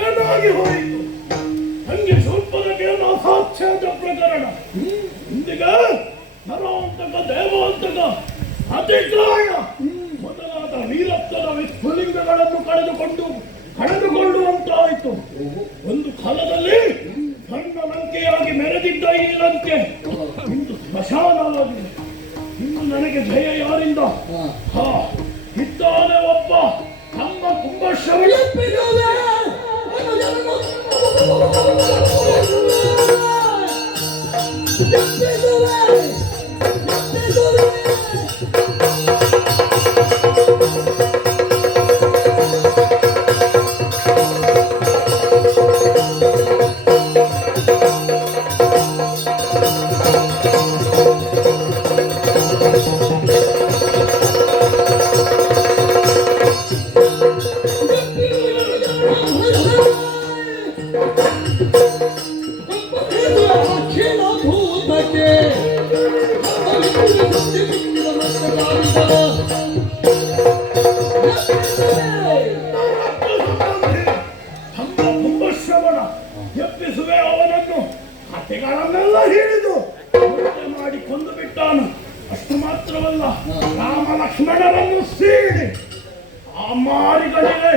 ಏನಾಗಿ ಹೋಯಿತು? ನಂಗೆ ಸ್ವಲ್ಪದಕ್ಕೆ ಅಸಾಧ್ಯದ ಪ್ರಕರಣ. ಇಂದಿಗ ನರಾಂತಕ ದೇವಾಂತಕ ಅತಿಕ್ರಾಯ ಮೊದಲಾದ ವೀರತ್ವದ ವಿಸ್ಫುಲಿಂಗಗಳನ್ನು ಕಳೆದುಕೊಳ್ಳುವಂತಾಯಿತು. ಒಂದು ಕಾಲದಲ್ಲಿ ಸಣ್ಣ ಲಂಕೆಯಾಗಿ ಮೆರೆದಿದ್ದ ಈ ಲಂಕೆ ಇಂದು ಸ್ಮಶಾನವಾಗಿದೆ. ಇನ್ನು ನನಗೆ ಜಯ ಯಾರಿಂದ? ಇದ್ದಾನೆ ಒಬ್ಬ ನಮ್ಮ ಕುಂಭಶ್ರವಣ. ಎಪ್ಪಿಸುವೆ ಅವನನ್ನು. ಕಥೆಗಳನ್ನೆಲ್ಲ ಹಿಡಿದು ಮಾಡಿ ಕೊಂದು ಬಿಟ್ಟಾನು. ಅಷ್ಟು ಮಾತ್ರವಲ್ಲ, ರಾಮ ಲಕ್ಷ್ಮಣರನ್ನು ಸೀಳಿ ಆ ಮಾರಿಗಳಿಗೆ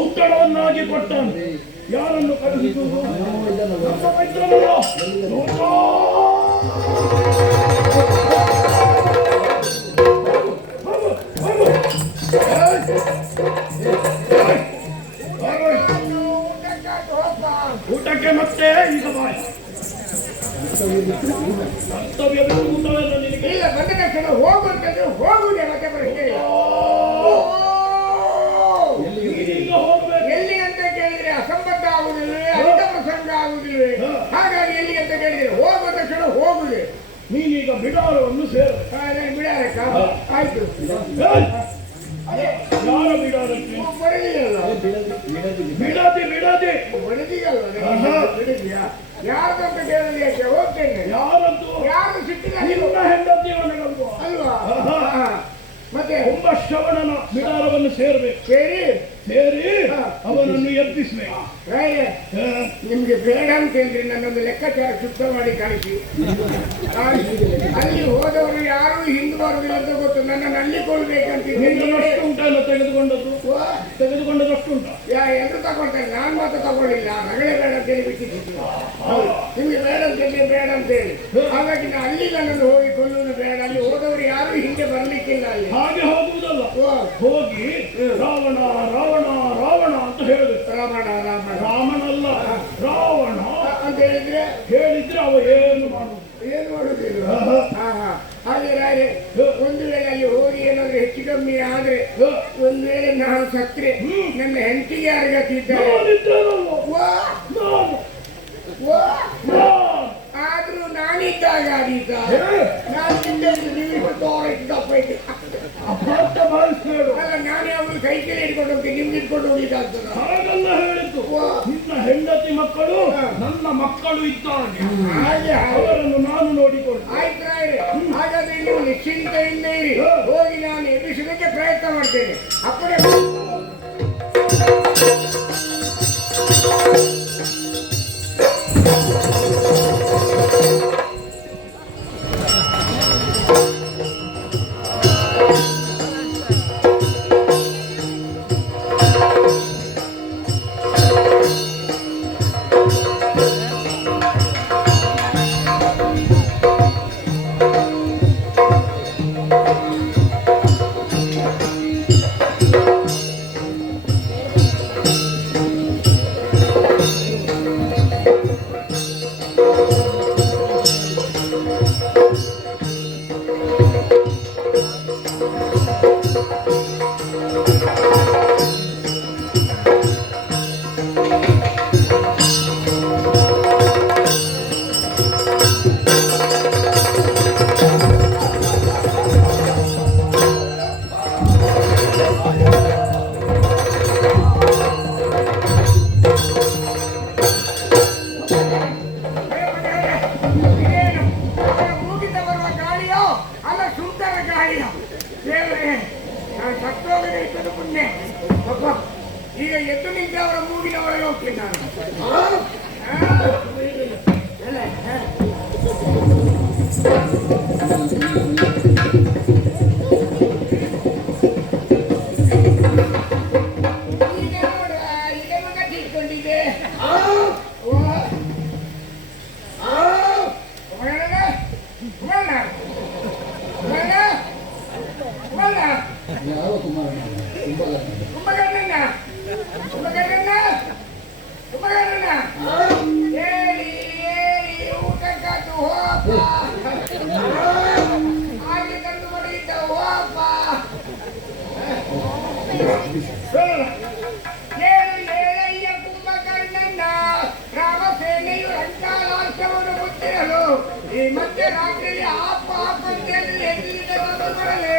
ಔತಣವನ್ನಾಗಿ ಕೊಟ್ಟಾನು. ಯಾರನ್ನು ಕಳುಹಿಸುವುದು? ನಮ್ಮ ಮಿತ್ರನಲ್ಲ, ಊಟಕ್ಕೆ ಮತ್ತೆ ಈಗ ಬಾಯ್ ಕರ್ತವ್ಯ ಬಿಟ್ಟು ಊಟವೆಲ್ಲ ನಿನಗೆ ಇಲ್ಲ. ಬಂದ ತಕ್ಷಣ ಹೋಗುವಂತದ್ದು ಹೋಗುವುದೇ ಮತ್ತೆ ಪ್ರಶ್ನೆ. ಎಲ್ಲಿ ಅಂತ ಕೇಳಿದ್ರೆ ಅಸಂಬದ್ಧ ಆಗುದಿಲ್ಲ, ಅಧಿಕ ಪ್ರಸಂಗ ಆಗುದಿಲ್ಲ. ಹಾಗಾಗಿ ಎಲ್ಲಿ ಅಂತ ಕೇಳಿದ್ರೆ ಹೋಗುವ ತಕ್ಷಣ ಹೋಗುದೆ. ನೀನೀಗ ಬಿಡಾರವನ್ನು ಸೇರು. ಬಿಡಾರಕ್ಕ ಆಯ್ತು. ಯಾರ ಬಿಡಾರಕ್ಕೆ? ಬಿಡದಿ ಬಿಡದಿಯಲ್ಲ. ಯಾರ್ದಂತ ಕೇಳಿದ್ರೆ ಹೋಗ್ತೇನೆ. ಯಾರದ್ದು? ಯಾರು ಸಿಟ್ಟಿನ ನಿನ್ನ ಹೆಂಡತಿ ಅಲ್ವಾ? ಮತ್ತೆ ಕುಂಭಶ್ರವಣನ ಬಿಡಾರವನ್ನು ಸೇರ್ಬೇಕು. ಸೇರಿ ಅವನನ್ನು ಎಬ್ಬಿಸ್ಬೇಕು. ನಿಮ್ಗೆ ಬೇಡ ಅಂತ ಹೇಳಿದ್ರೆ ನನ್ನೊಂದು ಲೆಕ್ಕಾಚಾರ ಶುದ್ಧ ಮಾಡಿ ಕಳಿಸಿ. ಅಲ್ಲಿ ಹೋದವರು ಯಾರು ಹಿಂದೆ ಬರುದಿಲ್ಲ ಅಂತ ಗೊತ್ತು. ನನ್ನನ್ನು ಅಲ್ಲಿಕೊಳ್ಬೇಕಂತ ಉಂಟಲ್ಲ ತೆಗೆದುಕೊಂಡದಷ್ಟು ಉಂಟು. ಎಲ್ರು ತಗೊಳ್ತಾರೆ, ನಾನ್ ಮಾತ್ರ ತಗೊಳ್ಳಿಲ್ಲ. ಮಗಳೇ ಬೇಡ ಅಂತ ಹೇಳಿ ಬಿಟ್ಟಿದ್ದು. ನಿಮ್ಗೆ ಬೇಡ ಅಂತ ಹೇಳಿ ಬೇಡ ಅಂತ ಹೇಳಿ. ಹಾಗಾಗಿ ನಾನು ಅಲ್ಲಿ ನನ್ನನ್ನು ಹೋಗಿ ಕೊಲ್ಲುವುದು ಬೇಡ. ಅಲ್ಲಿ ಹೋದವರು ಯಾರು ಹಿಂದೆ ಬರ್ಲಿಕ್ಕಿಲ್ಲ. ಅಲ್ಲಿ ಹಾಗೆ ಹೋಗುವುದಲ್ಲ, ಹೋಗಿ ರಾವಣ ರಾವಣ ರಾವಣ ಅಂತ ಹೇಳಿದ್ರು. ರಾಮನಲ್ಲ ರಾವಣ ಅಂತ ಹೇಳಿದ್ರೆ ಅವ ಏನು ಮಾಡುದಿಲ್ಲ. ಹಾಗೆ ರಾಜೆ, ಒಂದು ವೇಳೆ ಅಲ್ಲಿ ಹೋಗಿ ಏನಾದ್ರೆ ಹೆಚ್ಚು ಕಮ್ಮಿ ಆದ್ರೆ, ಒಂದು ವೇಳೆ ನಾನು ಸತ್ರೆ ನನ್ನ ಹೆಂಡತಿಗೆ ಯಾರಿಗತಿ ಆದ್ರೂ ನಾನಿದ್ದಾಗ ಆದೀತ. ನಾನು ಹಿಂದೆ ನೀವು ತೋರಿಸಿದಪ್ಪ ಅಲ್ಲ, ನಾನೇ ಅವ್ರು ಕೈ ಕೈ ಹಿಡ್ಕೊಂಡು ಹೋಗ್ತೀನಿ, ನಿಮ್ಗೆ ಇಟ್ಕೊಂಡು ಹೋಗ್ಲಿಕ್ಕಾಗ್ತದ? ಹಾಗೆಲ್ಲ ಹೇಳಿದ್ದು. ನಿನ್ನ ಹೆಂಡತಿ ಮಕ್ಕಳು ನನ್ನ ಮಕ್ಕಳು ಇದ್ದಾರೆ, ಹಾಗೆ ಅವರನ್ನು ನಾನು ನೋಡಿಕೊಂಡು. ಆಯ್ತು ರಾಯರೇ, ಹಾಗಾದ್ರೆ ನೀವು ನಿಶ್ಚಿಂತೆಯಿಂದ ಇರಿ. ಹೋಗಿ ನಾನು ಎಬ್ಬಿಸೋದಕ್ಕೆ ಪ್ರಯತ್ನ ಮಾಡ್ತೇನೆ. ಅಪ್ಪನೇ ಈ ಮಧ್ಯೆ ರಾತ್ರಿಯಲ್ಲಿ ಆಪ ಆಪ ಅಂತ ಹೇಳಿ ಎಲ್ಲಿಂದ ತಂದು ಬರಲೇ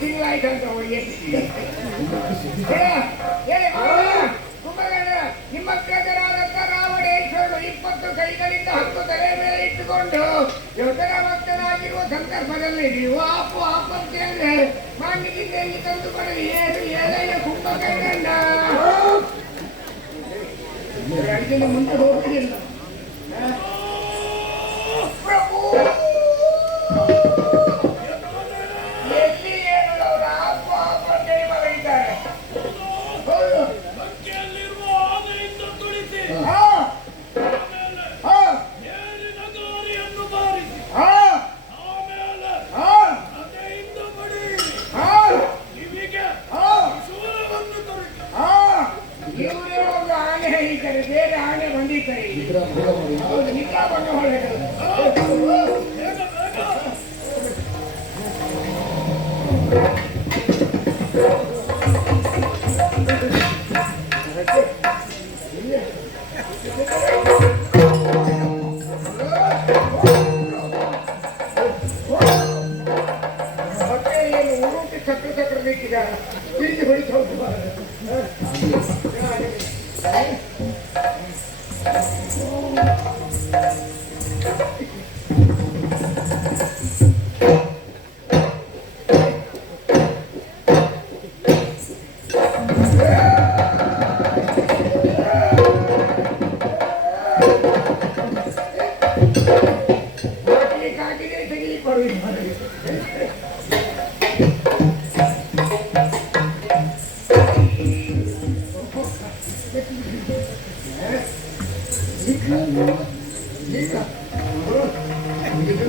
ತಿಂಗಳಾಯ್ತಂತ ನಿಮ್ಮ ಪ್ರಜರಾದಂತ ರಾವಣೇಶ್ವರನು 20 ಕೈಗಳಿಂದ 10 ತಲೆ ಮೇಲೆ ಇಟ್ಟುಕೊಂಡು ಯೋಧನ ಭಕ್ತನಾಗಿರುವ ಸಂದರ್ಭದಲ್ಲಿ ನೀವು ಆಪು ಆಪು ಅಂತ ಹೇಳಿದ್ರೆ ಮಾನ್ಯದಿಂದ ಎಲ್ಲಿ ತಂದು ಬರಲಿ ಏನು ಏಳಯ್ಯ ಕುಂಭಕರ್ಣನ ಅಡಿಗೆ ಮುಂದೆ ಹೋಗುದಿಲ್ಲ ಪ್ರಭು ಎಲ್ಲಿ ಏನು ಅವರ ಆಪ ಆಪ ಅಂತ ಹೇಳಿ ಮಗಳಿದ್ದಾರೆ ಬೇರೆ ಆನೆ ಬಂದಿದ್ದಾರೆ ನಿದ್ರಾ ಬಂದು ಹೊರಟರು ಹೊಟ್ಟೆಯಲ್ಲಿ ಉರುಟಿ ಸಕ್ಕರೆ ಬೇಕಿದ್ದಾರೆ ತಿಂಡಿ ಹೊಡಿತಾ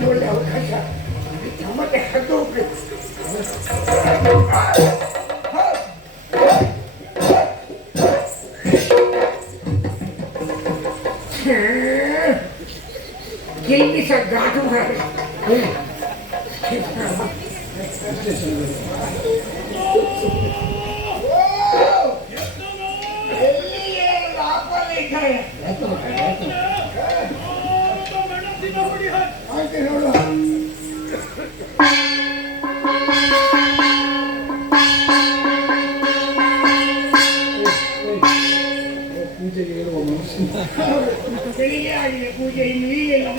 ಒಳ್ಳೆ ಅವಕಾಶ ಮತ್ತೆ ಹದ್ದು ಹೋಗ್ಬೇಕು ಗೆಲ್ಲಿ ಸರ್ ಘಾಟು ಮಾಡಿ ಎಲ್ಲಿ ಲಾಭಲ್ಲಿ ಇದ್ದಾರೆ ಆಯ್ತು ನೋಡು ಪೂಜೆಗೆ ಹೇಳುವ ಮನುಷ್ಯ ಬೆಳಿಗ್ಗೆ ಆಗಿದೆ ಪೂಜೆ ಇನ್ನು ಈಗ ಇಲ್ಲ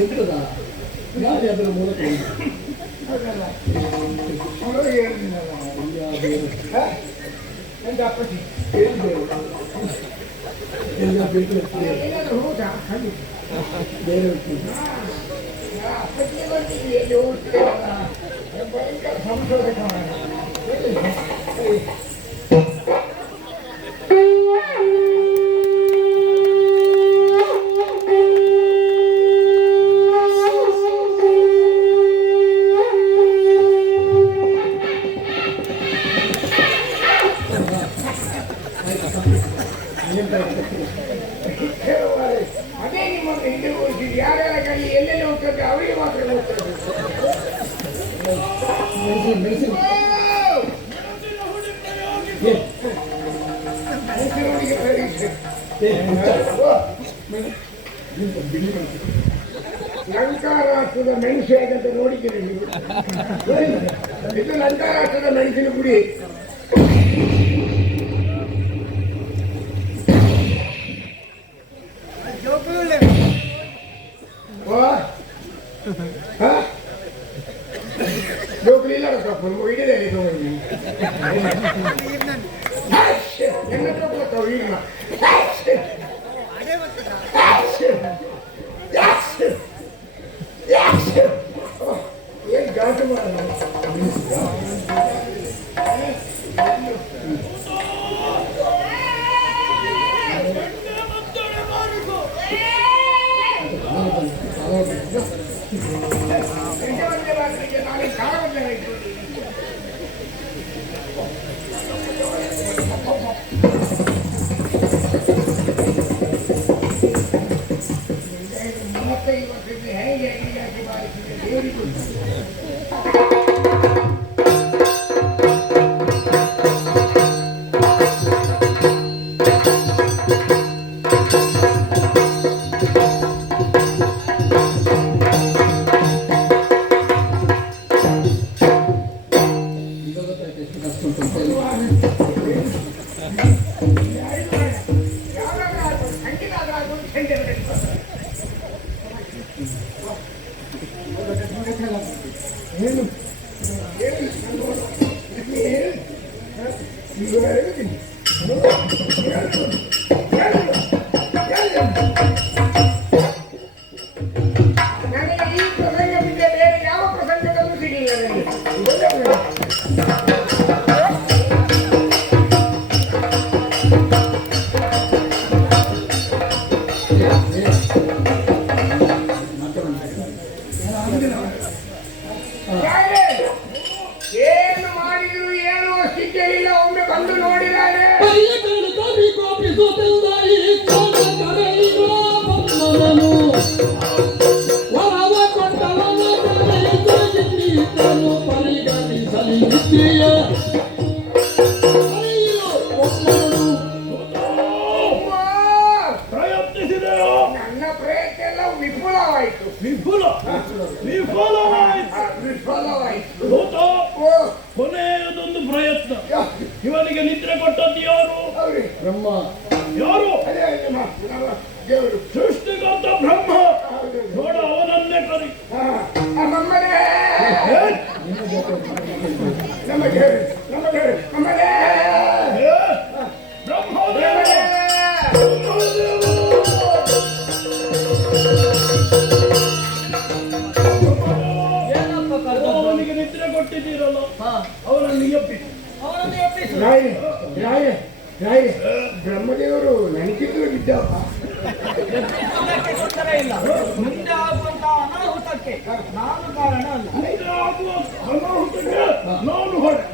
ಎಂತದ ಯಾರು ಅದರ ಮೂಲಕ ಅಪ್ಪಚ್ಚಿ ಬೇರೆ ಅಪ್ಪಚ್ಚಿ ಬಂದಿದ್ವಿ ಎಲ್ಲಿ ಹೋಗ್ತೇವಲ್ಲ ಭಯಂಕರ ಸಂಶೋಧಕ ಅದೇ ನಿಮ್ಮ ಹಿಂದೆ ಹೋಗ್ತೀವಿ ಯಾರ್ಯಾರ ಕೈ ಎಲ್ಲೆಲ್ಲಿ ಹೋಗ್ತದೆ ಅವರಿಗೆ ಮಾತ್ರ ಹೋಗ್ತದೆ ಮೈಸೂರಿಗೆ ಪರೀಕ್ಷೆ ಲಂಕಾ ರಾಷ್ಟ್ರದ ಮೆಣಸು ಹೇಗಂತ ನೋಡಿದ್ದೀರಿ ನೀವು? ಇದು ಲಂಕಾ ರಾಷ್ಟ್ರದ ಮೆಣಸಿನ ಪುಡಿ. ಜೋಕುಲಿ ಇಲ್ಲ ತಪ್ಪು ಹಿಡಿದೆ ಎಲ್ಲ ತಪ್ಪು ಈಗ ಏನ್ ಘಾಟು ಮಾಡ ನನಗೆ ಈ ಪ್ರಸಂಗ ಬಿಟ್ಟರೆ ಬೇರೆ ಯಾವ ಪ್ರಸಂಗದಲ್ಲೂ ಸಿಗಲಿಲ್ಲ ಏನು ಮಾಡಿದ್ರು ಏನು ಸ್ಥಿತಿಯಲ್ಲಿಲ್ಲ. ಒಮ್ಮೆ ಬಂದು ನೋಡಿದ್ದಾರೆ. ನನ್ನ ಪ್ರಯತ್ನ ಎಲ್ಲ ವಿಫಲವಾಯಿತು. ಕೊನೆಯದೊಂದು ಪ್ರಯತ್ನ. ಇವನಿಗೆ ನಿದ್ರೆ ಕೊಟ್ಟದ್ದು ಯಾರು? ಬ್ರಹ್ಮ. ಯಾರು? ದೇವರು, ಸೃಷ್ಟಿಕರ್ತ ಬ್ರಹ್ಮ. ನೋಡ, ಅವನನ್ನೇ ಕರಿ. ಅವನಿಗೆ ನಿದ್ರೆ ಕೊಟ್ಟಿದ್ದೀರಲ್ಲ, ಅವನನ್ನು ಎಪ್ಪಿಸಿ. ಬ್ರಹ್ಮದೇವರು ನನಗಿದ್ರು ಬಿದ್ದಪ್ಪ. ಮುಂದೆ ಆಗುವಂತ ಅನಾಹುತಕ್ಕೆ ನಾನು ಕಾರಣ ಅಲ್ಲ. ಮುಂದೆ ಆಗುವ ಅನಾಹುತಕ್ಕೆ ನಾನು ಹೊಡೆ.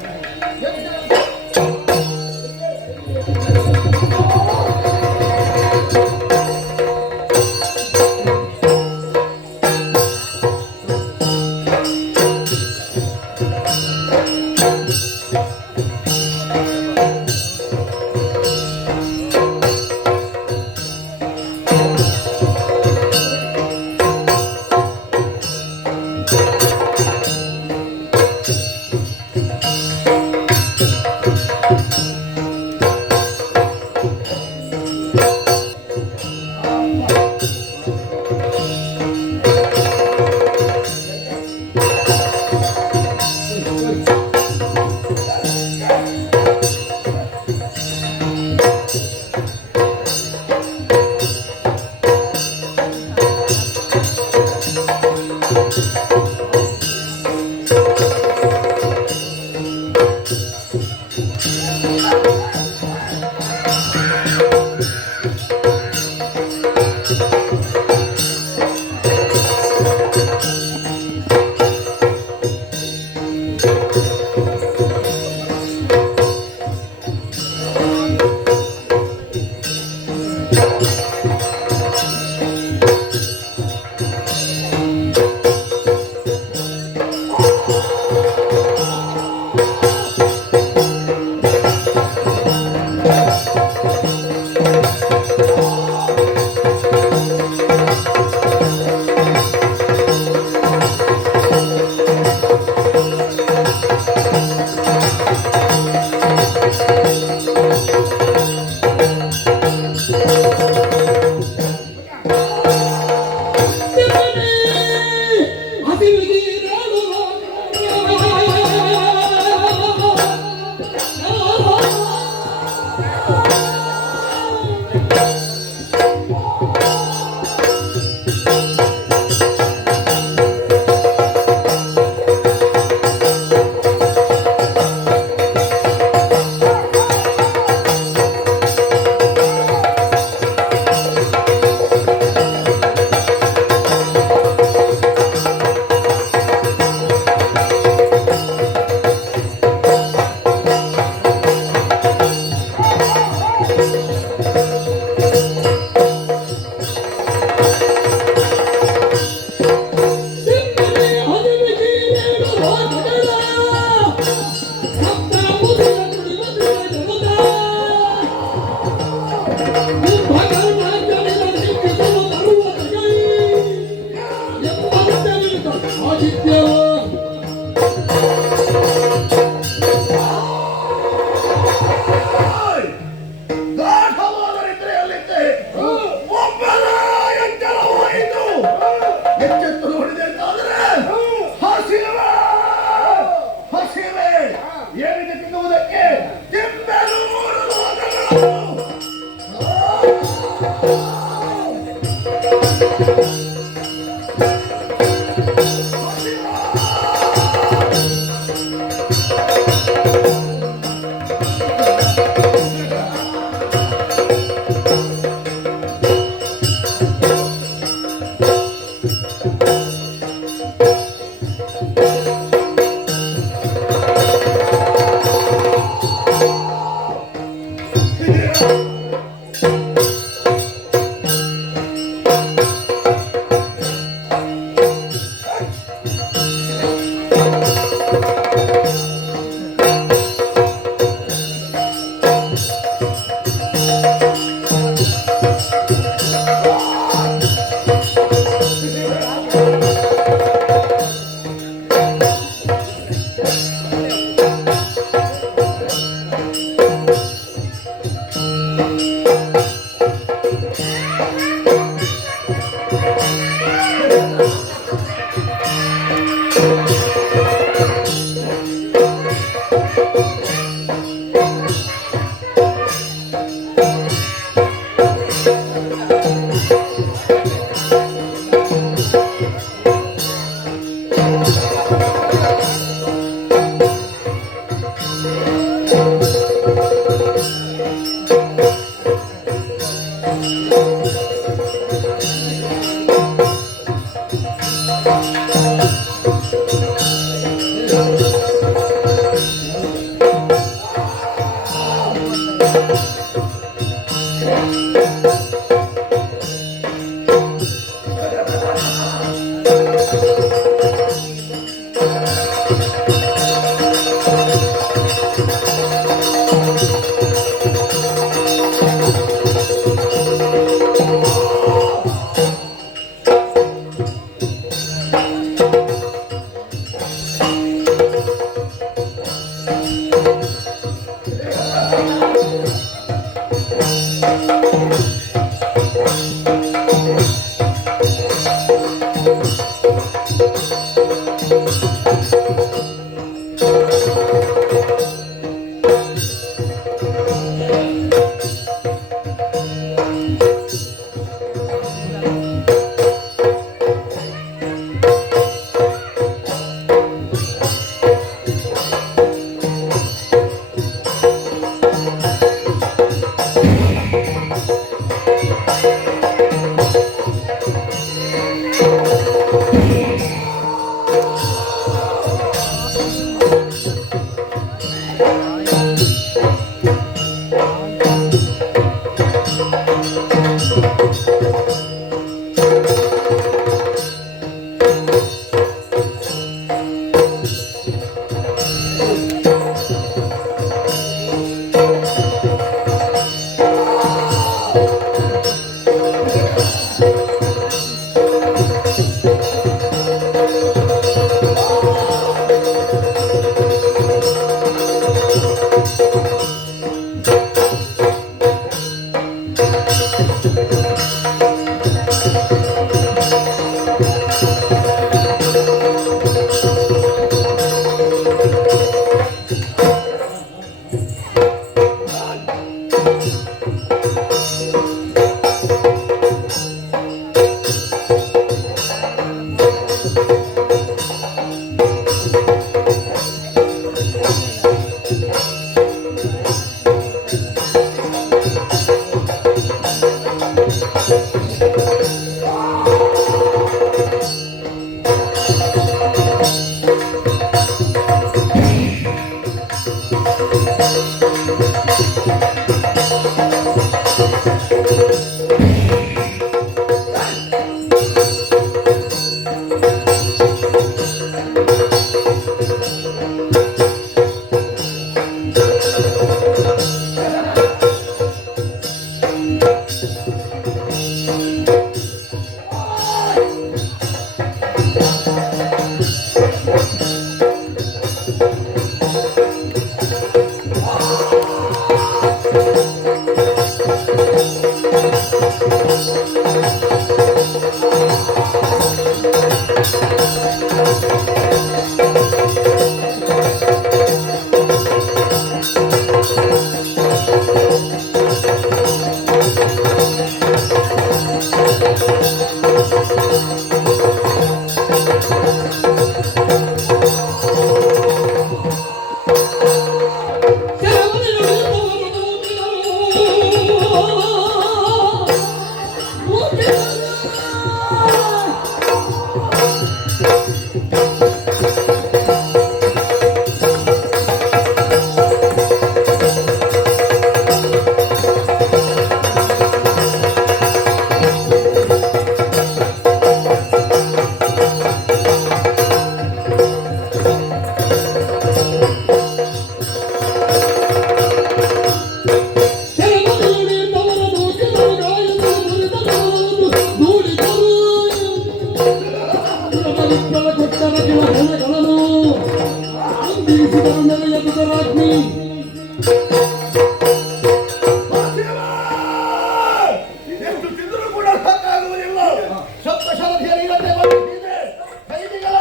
ಕೈದಿಗಳ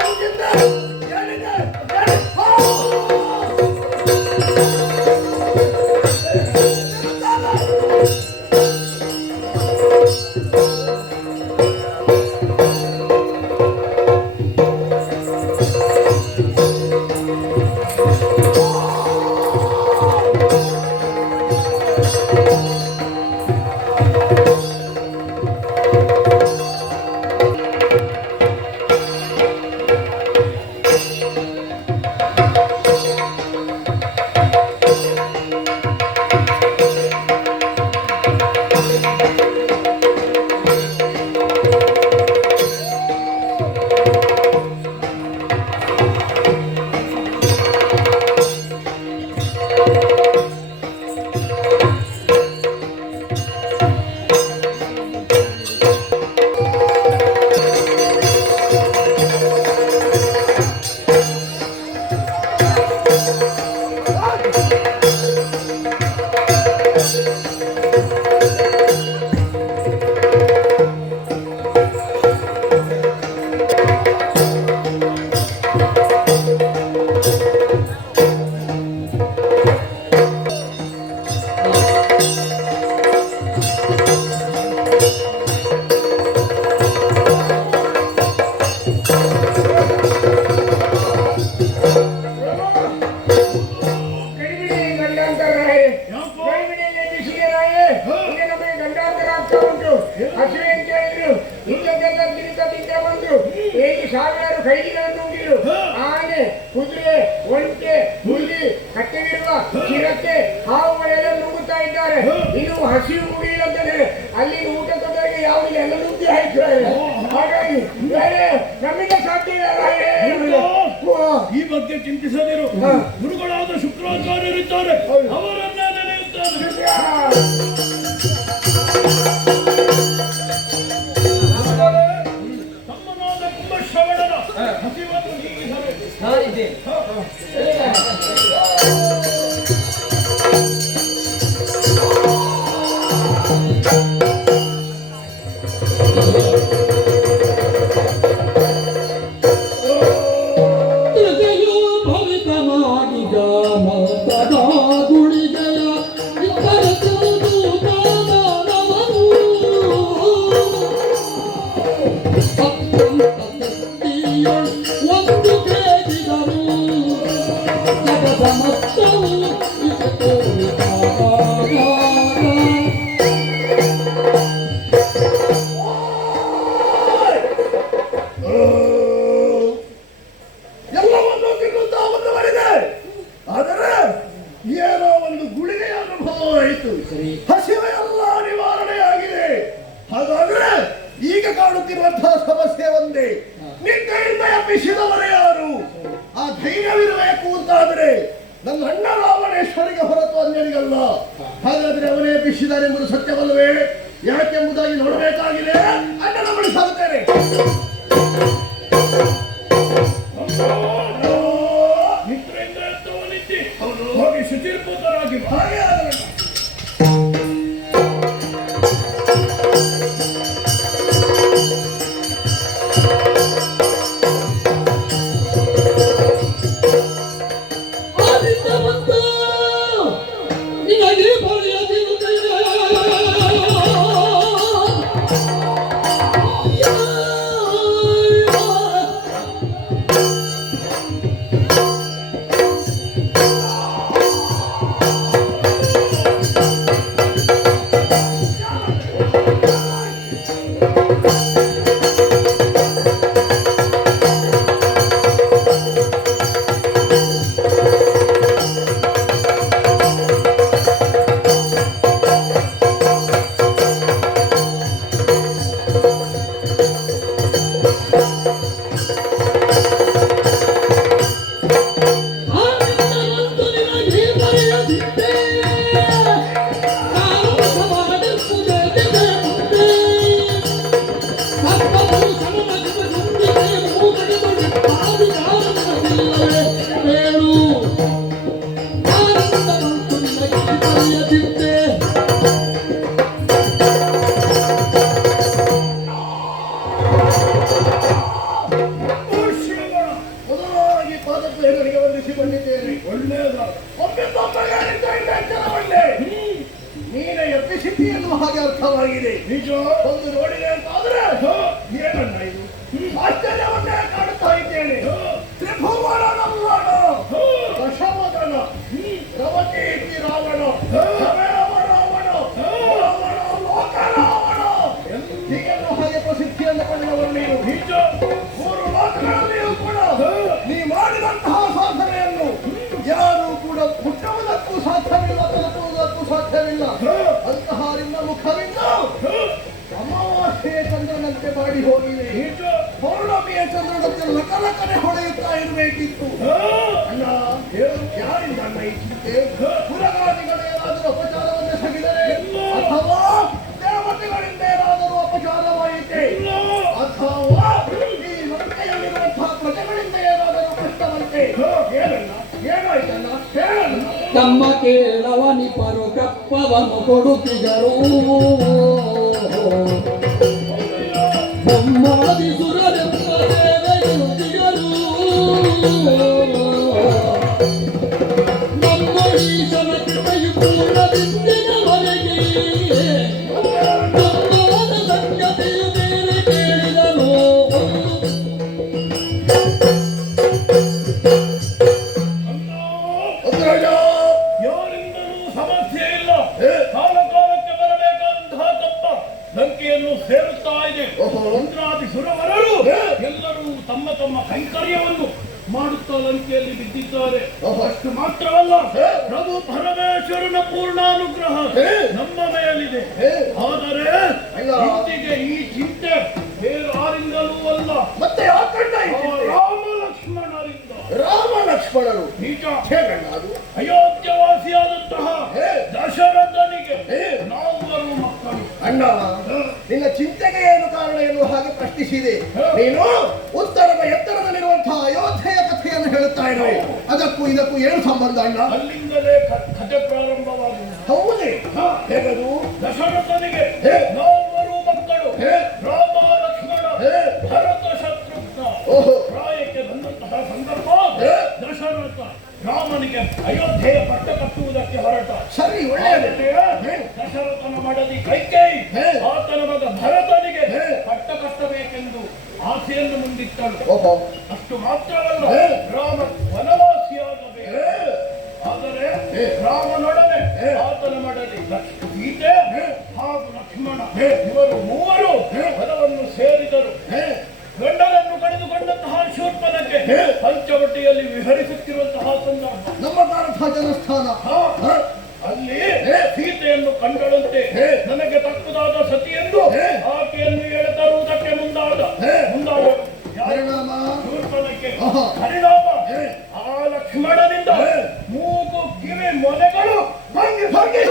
ಹಸಿವೆ ಅಂತ ಹೇಳಿದ್ರು. ಇಲ್ಲದೆಲ್ಲ ತಿಂದ ಬಂದ್ರು. ಹೇಗೆ ಸಾವಿರಾರು ಕೈದಿಗಳನ್ನು ನುಂಗಿದ್ರು. ಆನೆ, ಕುದುರೆ, ಒಂಟೆ, ಹುಲಿ, ಕಟ್ಟೆಗಿರುವ ಚಿರತೆ, ಹಾವುಗಳೆಲ್ಲ ನುಗ್ಗುತ್ತಾ ಇದ್ದಾರೆ. ಇನ್ನು ಹಸಿವು ಮುಗಿಯಿಲ್ಲಂತಾನೆ ಅಲ್ಲಿ ಊಟ ತೊಂದರೆಗೆ ಯಾವುದಿಲ್ಲ, ಎಲ್ಲ ನುಗ್ಗಿ ಹಾಕ್ತಾರೆ. ಹಾಗಾಗಿ ನಮ್ಮಿಂದ ಸಾಧ್ಯ ಇಲ್ಲ. ಈ ಬಗ್ಗೆ ಚಿಂತಿಸದಿರು. ಗುರುಗಳಾದ ಶುಕ್ರಾಚಾರ್ಯರಿದ್ದಾರೆ, ಅವರನ್ನೇ ನೆನೆಯುತ್ತಾರೆ. ತಮ್ಮನಾದ ಕುಂಭಶ್ರವಣನ ಹಸಿವನ್ನು ನೀಗಿಸಬೇಕು. ಎಲ್ಲವನ್ನು ತಿನ್ನುತ್ತಾ ಮುಂದುವರಿದೆ. ಆದರೆ ಏನೋ ಒಂದು ಗುಳಿಗೆಯ ಅನುಭವ ಆಯಿತು. ಹಸಿವೆ ಎಲ್ಲ ನಿವಾರಣೆಯಾಗಿದೆ. ಹಾಗಾದ್ರೆ ಈಗ ಕಾಣುತ್ತಿರುವಂತಹ ಸಮಸ್ಯೆ ಒಂದೇ, ನಿದ್ದೆಯಿಂದ ಎಬ್ಬಿಸಿದವರೇ ಯಾರು? ಆ ಧೈರ್ಯವಿರಬೇಕು ಅಂತಾದರೆ ನನ್ನ ಅಣ್ಣ ರಾವಣೇಶ್ವರಿಗೆ ಹೊರತು ಅನ್ಯರಿಗಲ್ಲ. ಹಾಗಾದ್ರೆ ಅವನೇ ಎಬ್ಬಿಸಿದಾರೆಂಬುದು ಸತ್ಯವಲ್ಲವೇ? ಯಾಕೆಂಬುದಾಗಿ ನೋಡಬೇಕಾಗಿದೆ. ಅಣ್ಣನ ಬಳಿ ಸಾಗುತ್ತೇನೆ. ನಿದ್ರೆಯಿಂದ ಎದ್ದವನಿದ್ದಿ ಹೋಗಿ ಶುಚಿರ್ಭೂತರಾಗಿ ಹಾಗೆ ಆಗಲ್ಲ. ನೀನೆ ಎಬ್ಬಿಸಿದ್ದಿ ಎನ್ನುವ ಹಾಗೆ ಅರ್ಥವಾಗಿದೆ. ನಿಜ ಒಂದು ನೋಡಿದೆ ಅಂತಾದ್ರೆ ಏನನ್ನ ಇದು ಆಶ್ಚರ್ಯವನ್ನೇ ಕಾಣುತ್ತಾ ಇದ್ದೇನೆ. ತ್ರಿಭುವನವಲ್ಲ ದಶವದನ ರವತೀತಿ ರಾವಣ ರಾವಣ ಲೋಕ ರಾವಣ ಹೀಗೆನ್ನುವ ಹಾಗೆ ಪ್ರಸಿದ್ಧಿಯನ್ನು ಪಡೆದವರು ನೀನು. ನಿಜ ಮೂರು ಲೋಕಗಳಲ್ಲಿಯೂ ಕೂಡ ನೀ ಮಾಡಿದಂತಹ ಸಾಧನೆಯನ್ನು ಯಾರು ಕೂಡ ಮುಟ್ಟುವುದಕ್ಕೂ ಸಾಧ್ಯವಿಲ್ಲ, ತಲುಪುವುದಕ್ಕೂ ಸಾಧ್ಯವಿಲ್ಲ. ಅಂತಹ ನಿನ್ನ ಮುಖವಿಂದ ಅಮಾವಾಸ್ಯೆಯ ಚಂದ್ರನಂತೆ ಮಾಡಿ ಹೋಗಿದೆ. ಪೌರ್ಣಮಿಯ ಚಂದ್ರನಂತೆ ಲಕಲಕನೆ ಹೊಳೆಯುತ್ತಾ ಇರಬೇಕಿತ್ತು. ಅಣ್ಣ ಯಾರಿಂದ ಅಣ್ಣ ಈ ಚಿಂತೆ? ಪುರಗಾದಿಗಳೇನಾದರೂ ಅಪಚಾರವನ್ನು ಸಗಿದರೆ ಅಥವಾ ದೇವತೆಗಳಿಂದ ಏನಾದರೂ ಅಪಚಾರವಾಯಿತೆ ಅಥವಾ ಈ ಲಂಕೆಯಲ್ಲಿರುವಂತಹ ಪ್ರಜೆಗಳಿಂದ ಏನಾದರೂ ಕಷ್ಟವಂತೆ ಏನಲ್ಲ ಏನಾಯ್ತಲ್ಲ ಹೇಳಲ್ಲ. ತಮ್ಮ ಕೇಳವನಿಪರು ಕಪ್ಪವನ್ನು ಕೊಡುತ್ತಿದ್ದರು. ಬೊಮ್ಮಾದಿ ಸುರರೆಂಬ ದೇವಯುತಿಗರು ನಮ್ಮೀಶನ ಕೃಪೆಯು ಪೂರ್ಣದಿಂದಿನವರೆಗೆ ನಮ್ಮವಾದ ಸಂಗತಿಯು ಬೇರೆ ಕೇಳಿದನು. ಯಾರಿಂದಲೂ ಸಮಸ್ಯೆ ಇಲ್ಲ. ಕಾಲ ಕಾಲಕ್ಕೆ ಬರಬೇಕಾದಂತಹ ತಪ್ಪ ಲಂಕೆಯನ್ನು ನಡೀತಾ ಇದೆ. ಓಹೋ. ಇಂದ್ರಾದಿ ಸುರವರರು ಹೇ. ಎಲ್ಲರೂ ತಮ್ಮ ತಮ್ಮ ಕೈಂಕರ್ಯವನ್ನು ಮಾಡುತ್ತಾ ಲಂಕೆಯಲ್ಲಿ ಬಿದ್ದಿದ್ದಾರೆ. ಓಹೋ. ಅಷ್ಟು ಮಾತ್ರವಲ್ಲ, ಹೇ. ಪ್ರಭು ಪರಮೇಶ್ವರನ ಪೂರ್ಣಾನುಗ್ರಹ ಹೇ. ನಮ್ಮ ಮೇಲಿದೆ. ಹೇ. ಆದರೆ ಅಲ್ಲ. ಇಂದಿಗೆ ಈ ಚಿಂತೆ ಬೇರಾರಿಂದಲೂ ಅಲ್ಲ, ಮತ್ತೆ ಯಾಕಂಡ ಈ ಆ ಚಿಂತೆ? ರಾಮ ಲಕ್ಷ್ಮಣರಿಂದ. ರಾಮ ಲಕ್ಷ್ಮಣರು ನಿಜ. ಹೇಗಣ್ಣ ಅದು? ಅಯೋಧ್ಯವಾಸಿಯಾದಂತಹ ಹೇ. ದಶರಥನಿಗೆ ಹೇ. ನಾಲ್ವರು ಮಕ್ಕಳು. ಅಣ್ಣ, ನಿನ್ನ ಚಿಂತೆಗೆ ಏನು ಕಾರಣ ಎನ್ನುವ ಹಾಗೆ ಪ್ರಶ್ನಿಸಿದೆ. ನೀನು ಉತ್ತರದ ಎತ್ತರದಲ್ಲಿರುವಂತಹ ಅಯೋಧ್ಯೆಯ ಕಥೆಯನ್ನು ಹೇಳುತ್ತಾ ಇರುವೆ. ಅದಕ್ಕೂ ಇದಕ್ಕೂ ಏನು ಸಂಬಂಧ ಅಣ್ಣ? ಅಲ್ಲಿಂದಲೇ ಕಥೆ ಪ್ರಾರಂಭವಾಗಿದೆ. ಹೌದೇ? ಹೇಗದು? ದಶರಥನಿಗೆ ಹೇ. ನಾಲ್ವರು ಮಕ್ಕಳು. ಹೇ. ರಾಮ ಲಕ್ಷ್ಮಣ ಹೇ. ಭರತ ಶತ್ರುಘ್ನ. ಓಹೋ. ಪ್ರಾಯಕ್ಕೆ ಬಂದಂತಹ ಸಂದರ್ಭ ಹೇ. ದಶರಥ ರಾಮನಿಗೆ ಅಯೋಧ್ಯೆಯ ಪಟ್ಟ ಕಟ್ಟುವುದಕ್ಕೆ ಹೊರಟ. ಸರಿ, ಒಳ್ಳೆಯದೇ. ಹೇ. ದಶರಥನ ಮಡದಿ ಕೈಕೇಯಿ ಹೇ. ಆತನ ಮಗ ಭರತನಿಗೆ ಹೇ. ಪಟ್ಟ ಕಟ್ಟಬೇಕೆಂದು ಆಸೆಯನ್ನು ಮುಂದಿಟ್ಟಳು. ಓಹೋ. ಅಷ್ಟು ಮಾತ್ರವಲ್ಲ, ಹೇ. ಹೇ. ರಾಮ ವನವಾಸಿಯಾಗಬೇಕು. ಆದರೆ ಹೇ. ರಾಮನೊಡನೆ ಹೇ. ಆತನ ಮಡದಿ ಸೀತೆ ಹೇ. ಹಾಗೂ ಲಕ್ಷ್ಮಣ ಹೇ. ಇವರು ಮೂವರು ಹೇ. ವನವನ್ನು ಸೇರಿದರು. ಹೇ. ಗಂಡನನ್ನು ಕಳೆದುಕೊಂಡಂತಹ ಶೂರ್ಪನಕ್ಕೆ ಹೇ. ಪಂಚವಟಿಯಲ್ಲಿ ವಿಹರಿಸುತ್ತಿರುವಂತಹ ಸಂದರ್ಭ. ನಮ್ಮ ಭಾರತ ಜನಸ್ಥಾನ. ಹಾ. ಹಾ. ಅಲ್ಲಿ ಹೇ. ಸೀತೆಯನ್ನು ಕಂಡಳಂತೆ. ಹೇ. ನನಗೆ ತಕ್ಕದಾದ ಸತಿಯೆಂದು ಹೇ. ಆಕೆಯನ್ನು ಎಳೆತರುವುದಕ್ಕೆ ಮುಂದಾದ. ಹೇ. ಯಾರಿನಾಮ? ಪರಿಣಾಮ? ಶೂರ್ಪನಕ್ಕೆ. ಆಹಾ. ಪರಿಣಾಮ, ಹೇ. ಆ ಲಕ್ಷ್ಮಣನಿಂದ ಹೇ. ಮೂಗು ಕಿವಿ ಮೊನೆಗಳು ಭಂಗಿಸಿದನೇ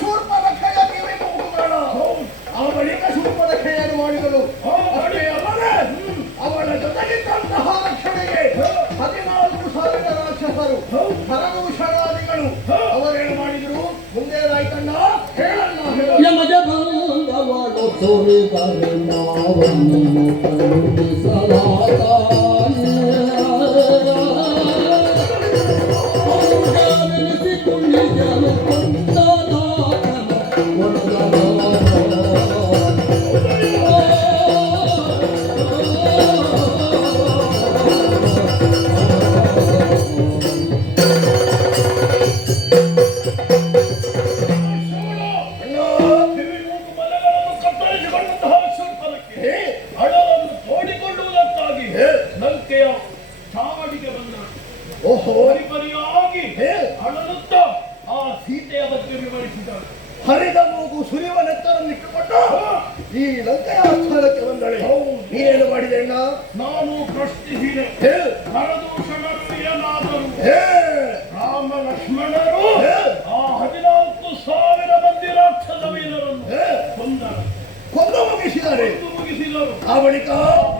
ಶೂರ್ಪನಖೆಯ ಕಿವಿ ಮೂಗುಗಳು. ಆ ಬಳಿಕ ಶೂರ್ಪನಖೆಯನ್ನು ಮಾಡಿದಳು. ಅಷ್ಟೇ ಅಲ್ಲದೆ ಅವಳ ಜೊತೆಗಿದ್ದಂತಹ ರಕ್ಷಣೆಗೆ 14,000 ರಾಕ್ಷಸರು, ಭರದೂಷಣಾದಿಗಳು. ಅವರೇನು ಮಾಡಿದ್ರು? ಮುಂದೇನಾಯ್ತಣ್ಣ? ಹೇಳಣ್ಣ, ಹೇಳು. ಯಮಜ ಬಂದವಳು ಸುರಿದರೆ ನಾವನ್ನು ಕರುಣಿಸಲಾತಾನೆ. ಅವಗಾನೆನಿಸಿಕೊಂಡಿದ್ದನು ಕೊಂದನಾಥನ ಕಿವಿ ಮೂಗು ಮೊನೆಗಳನ್ನು ಕತ್ತರಿಸಿಕೊಂಡಂತಹ ಶೂರ್ಪನಕ್ಕೆ ಹೇ. ಅಳಲನ್ನು ತೋಡಿಕೊಳ್ಳುವುದಕ್ಕಾಗಿ ಹೇ. ಲಂಕೆಯ ಚಾವಡಿಗೆ ಬಂದಳು. ಓಹೋ. ಪರಿಪರಿಯಾಗಿ ಹೇ. ಅಳಲುತ್ತಾ ಆ ಸೀತೆಯ ಬಗ್ಗೆ ವಿವರಿಸಿದಳು. ಹರಿದ ಮೂಗು ಸುರಿಯುವ ನೆತ್ತರನ್ನಿಟ್ಟುಕೊಂಡು ಈ ಲಂಕೆಯ ಸ್ಥಳಕ್ಕೆ ಬಂದಳೆ. ನೀನೇನು ಮಾಡಿದೆ ಅಣ್ಣ? ನಾನು ಪ್ರಶ್ನಿಸಿದೆ. ಹೇ. ಭರದೂಷಣರು ಏನಾದರು? ಹೇ. ರಾಮ ಲಕ್ಷ್ಮಣರು ಹೇ. ಆ 14,000 ಮಂದಿ ರಾಕ್ಷಸ ವೀರರನ್ನು ಹೇ. ಕೊಂದರು. ಕೊಂದು ಮುಗಿಸಿದ್ದಾರೆ. ಕೊಂದು ಮುಗಿಸಿದರು. ಆ ಬಳಿಕ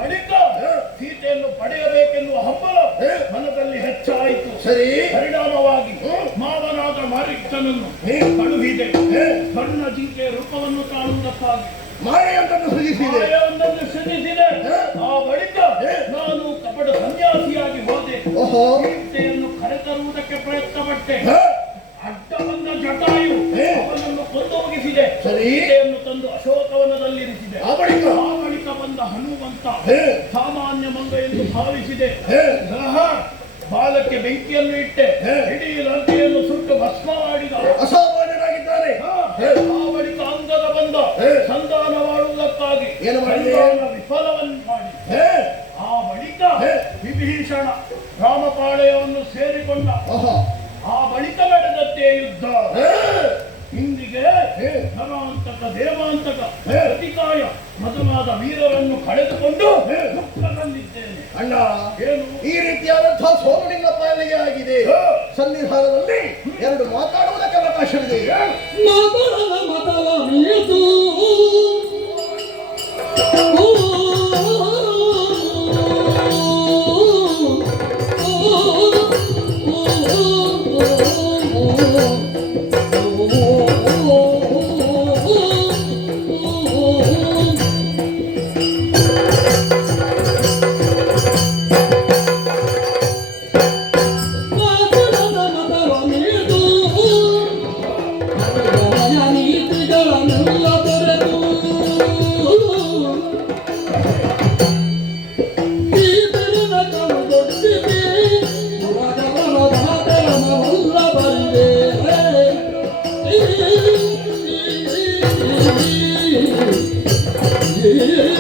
ಬಳಿಕ ಹೇ. ಸೀತೆಯನ್ನು ಪಡೆಯಬೇಕೆನ್ನುವ ಹಂಬಲ ಹೇ. ಮನದಲ್ಲಿ ಹೆಚ್ಚಾಯಿತು. ಸರಿ. ಪರಿಣಾಮವಾಗಿ ಮಾವನಾದ ಮಾರೀಚನನ್ನು ಹೇ. ಕಳುಹಿದೆ. ಹೇ. ಸಣ್ಣ ಜಿಂಕೆಯ ರೂಪವನ್ನು ತಾಳುವುದಕ್ಕಾಗಿ ಮಾಯೆಯೊಂದನ್ನು ಸೃಜಿಸಿದೆ. ಮಾಯೆಯೊಂದನ್ನು ಸೃಜಿಸಿದೆ. ಹೇ. ಆ ಬಳಿಕ ಹೇ. ನಾನು ಕಪಟ ಸನ್ಯಾಸಿಯಾಗಿ ಹೋದೆ. ಓಹೋ. ಸೀತೆಯನ್ನು ಕರೆತರುವುದಕ್ಕೆ ಪ್ರಯತ್ನ ಪಟ್ಟೆ. ಹೇ. ಅಡ್ಡ ಬಂದ ಜಟಾಯು ಹೇ. ಅವನನ್ನು ಕೊಂದು ಹೋಗಿಸಿದೆ. ಸರಿ. ಸೀತೆಯನ್ನು ತಂದು ಅಶೋಕವನದಲ್ಲಿರಿಸಿದೆ. ಆ ಬಳಿಕ ಆ ಬಳಿಕ ಬಂದ ಹನುಮಂತ ಹೇ. ಸಾಮಾನ್ಯ ಮಂಗ ಎಂದು ಭಾವಿಸಿದೆ. ಹೇ. ಗ್ರಹ ಬಾಲಕ್ಕೆ ಬೆಂಕಿಯನ್ನು ಇಟ್ಟೆ. ಹೇ. ಇಡೀ ಲಂಕೆಯನ್ನು ಸುಟ್ಟು ಭಸ್ಮ ಮಾಡಿದ. ಅಸಾಮಾನ್ಯರಾಗಿದ್ದಾರೆ. ಹೇ. ಆ ಬಳಿಕ ಅಂಗದ ಬಂದ ಹೇ. ಸಂಧಾನ ಮಾಡುವುದಕ್ಕಾಗಿ ಏನು ಮಾಡಿದೆ? ಸಂಧಾನ ವಿಫಲವನ್ನು ಮಾಡಿ. ಹೇ. ಆ ಬಳಿಕ ಹೇ. ವಿಭೀಷಣ ರಾಮಪಾಳೆಯವನ್ನು ಸೇರಿಕೊಂಡ. ಓಹೋ. ಆ ಬಳಿಕ ನಡೆದದ್ದೇ ಯುದ್ಧ. ಹೇ. ಇಂದಿಗೆ ಹೇ. ನರಾಂತಕ ದೇವಾಂತಕ ಹೇ. ಪ್ರತಿಕಾಯ ಮೊದಲಾದ ವೀರರನ್ನು ಕಳೆದುಕೊಂಡು ಹೇ. ದುಃಖದಲ್ಲಿದ್ದೇನೆ. ಅಣ್ಣ, ಏನು? ಈ ರೀತಿಯಾದಂತಹ ಸೋಲು ನಿನ್ನ ಪಾಲಿಗೆ ಆಗಿದೆ. ಹೇ. ಸನ್ನಿಧಾನದಲ್ಲಿ ಎರಡು ಮಾತಾಡುವುದಕ್ಕೆ ಅವಕಾಶವಿದೆ. ಮಧುರದ ಮತವ ಮೀದು Yeah.